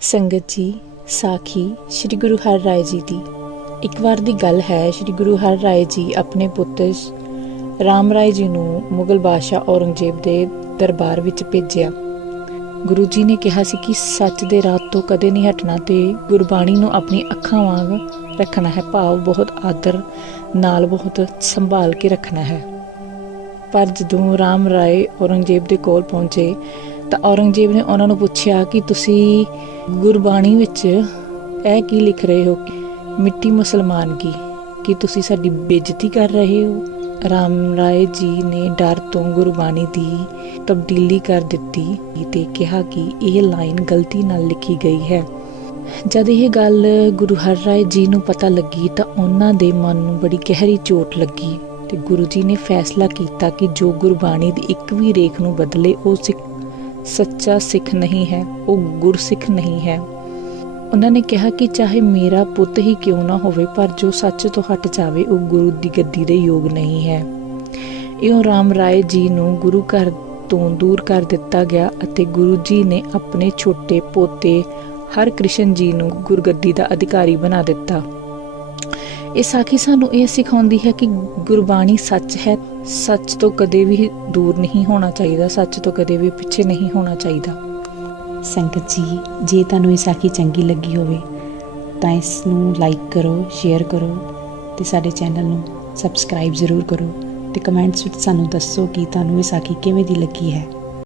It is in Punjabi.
ਸੰਗਤ ਜੀ, ਸਾਖੀ ਸ੍ਰੀ ਗੁਰੂ ਹਰ ਰਾਏ ਜੀ ਦੀ। ਇੱਕ ਵਾਰ ਦੀ ਗੱਲ ਹੈ, ਸ੍ਰੀ ਗੁਰੂ ਹਰ ਰਾਏ ਜੀ ਆਪਣੇ ਪੁੱਤਰ ਰਾਮ ਰਾਏ ਜੀ ਨੂੰ ਮੁਗਲ ਬਾਦਸ਼ਾਹ ਔਰੰਗਜ਼ੇਬ ਦੇ ਦਰਬਾਰ ਵਿੱਚ ਭੇਜਿਆ। ਗੁਰੂ ਜੀ ਨੇ ਕਿਹਾ ਸੀ ਕਿ ਸੱਚ ਦੇ ਰਾਹ ਤੋਂ ਕਦੇ ਨਹੀਂ ਹਟਣਾ ਤੇ ਗੁਰਬਾਣੀ ਨੂੰ ਆਪਣੀ ਅੱਖਾਂ ਵਾਂਗ ਰੱਖਣਾ ਹੈ। ਭਾਵ ਬਹੁਤ ਆਦਰ ਨਾਲ ਬਹੁਤ ਸੰਭਾਲ ਕੇ ਰੱਖਣਾ ਹੈ। ਪਰ ਜਦੋਂ ਰਾਮ ਰਾਏ ਔਰੰਗਜ਼ੇਬ ਦੇ ਕੋਲ ਪਹੁੰਚੇ ਤਾਂ ਔਰੰਗਜ਼ੇਬ ਨੇ ਉਹਨਾਂ ਨੂੰ ਪੁੱਛਿਆ ਕਿ ਤੁਸੀਂ ਗੁਰਬਾਣੀ ਵਿੱਚ ਇਹ ਕੀ ਲਿਖ ਰਹੇ ਹੋ? ਮਿੱਟੀ ਮੁਸਲਮਾਨ ਕੀ? ਕਿ ਤੁਸੀਂ ਸਾਡੀ ਬੇਇੱਜ਼ਤੀ ਕਰ ਰਹੇ ਹੋ? ਰਾਮ ਰਾਏ ਜੀ ਨੇ ਡਰ ਤੋਂ ਗੁਰਬਾਣੀ ਦੀ ਤਬਦੀਲੀ ਕਰ ਦਿੱਤੀ ਤੇ ਕਿਹਾ ਕਿ ਇਹ ਲਾਈਨ ਗਲਤੀ ਨਾਲ ਲਿਖੀ ਗਈ ਹੈ। ਜਦ ਇਹ ਗੱਲ ਗੁਰੂ ਹਰ ਰਾਏ ਜੀ ਨੂੰ ਪਤਾ ਲੱਗੀ ਤਾਂ ਉਹਨਾਂ ਦੇ ਮਨ ਨੂੰ ਬੜੀ ਗਹਿਰੀ ਚੋਟ ਲੱਗੀ ਤੇ ਗੁਰੂ ਜੀ ਨੇ ਫੈਸਲਾ ਕੀਤਾ ਕਿ ਜੋ ਗੁਰਬਾਣੀ ਦੀ ਇੱਕ ਵੀ ਰੇਖ ਨੂੰ ਬਦਲੇ, ਉਹ ਸਿੱਖ ਸੱਚਾ ਸਿੱਖ ਨਹੀਂ ਹੈ, ਉਹ ਗੁਰਸਿੱਖ ਨਹੀਂ ਹੈ। ਉਹਨਾਂ ਨੇ ਕਿਹਾ ਕਿ ਚਾਹੇ ਮੇਰਾ ਪੁੱਤ ਹੀ ਕਿਉਂ ਨਾ ਹੋਵੇ, ਪਰ ਜੋ ਸੱਚ ਤੋਂ ਹਟ ਜਾਵੇ, ਉਹ ਗੁਰੂ ਦੀ ਗੱਦੀ ਦੇ ਯੋਗ ਨਹੀਂ ਹੈ। ਇਉਂ ਰਾਮ ਰਾਏ ਜੀ ਨੂੰ ਗੁਰੂ ਘਰ ਤੋਂ ਦੂਰ ਕਰ ਦਿੱਤਾ ਗਿਆ ਅਤੇ ਗੁਰੂ ਜੀ ਨੇ ਆਪਣੇ ਛੋਟੇ ਪੋਤੇ ਹਰ ਕ੍ਰਿਸ਼ਨ ਜੀ ਨੂੰ ਗੁਰਗੱਦੀ ਦਾ ਅਧਿਕਾਰੀ ਬਣਾ ਦਿੱਤਾ। ਇਹ ਸਾਖੀ ਸਾਨੂੰ ਇਹ ਸਿਖਾਉਂਦੀ ਹੈ ਕਿ ਗੁਰਬਾਣੀ ਸੱਚ ਹੈ। ਸੱਚ ਤੋਂ ਕਦੇ ਵੀ ਦੂਰ ਨਹੀਂ ਹੋਣਾ ਚਾਹੀਦਾ। ਸੱਚ ਤੋਂ ਕਦੇ ਵੀ ਪਿੱਛੇ ਨਹੀਂ ਹੋਣਾ ਚਾਹੀਦਾ। ਸੰਗਤ ਜੀ, ਜੇ ਤੁਹਾਨੂੰ ਇਹ ਸਾਖੀ ਚੰਗੀ ਲੱਗੀ ਹੋਵੇ, ਤਾਂ ਇਸ ਨੂੰ ਲਾਈਕ ਕਰੋ ਸ਼ੇਅਰ ਕਰੋ ਤੇ ਸਾਡੇ ਚੈਨਲ ਨੂੰ ਸਬਸਕ੍ਰਾਈਬ ਜ਼ਰੂਰ ਕਰੋ ਤੇ ਕਮੈਂਟਸ ਵਿੱਚ ਸਾਨੂੰ ਦੱਸੋ ਕਿ ਤੁਹਾਨੂੰ ਇਹ ਸਾਖੀ ਕਿਵੇਂ ਦੀ ਲੱਗੀ ਹੈ।